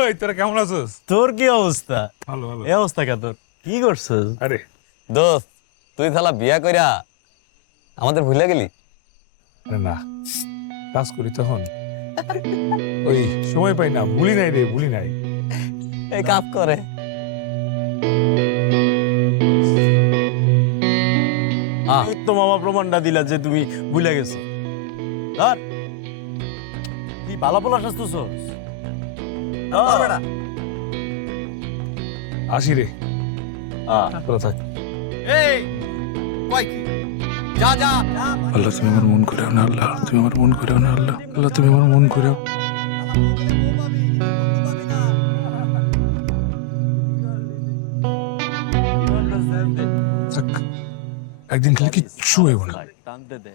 ওই তোরা কেমন আছিস? তোর কি অবস্থা? ভালো ভালো। এই অবস্থা কা তোর? কি করছিস? আরে দোস্ত তুই শালা বিয়া কইরা আমাদের ভুলে গেলি? আরে না, কাজ করি তখন ওই সময় পাই না। ভুলি নাই রে, ভুলি নাই। এই কাজ করে এই তো মামা প্রমাণটা দিলা যে তুমি ভুলে গেছো। ধর কি ভালো পোলা সাজতেছস? আসি রে, তোরা থাক। এই কই কি যা যা আল্লাহ তুমি আমার মন করেও না, আল্লাহ তুমি আমার মন করেও না, আল্লাহ আল্লাহ তুমি আমার মন করেও। থাক, একদিন খেলে কিচ্ছু হইব না। টানতে দে।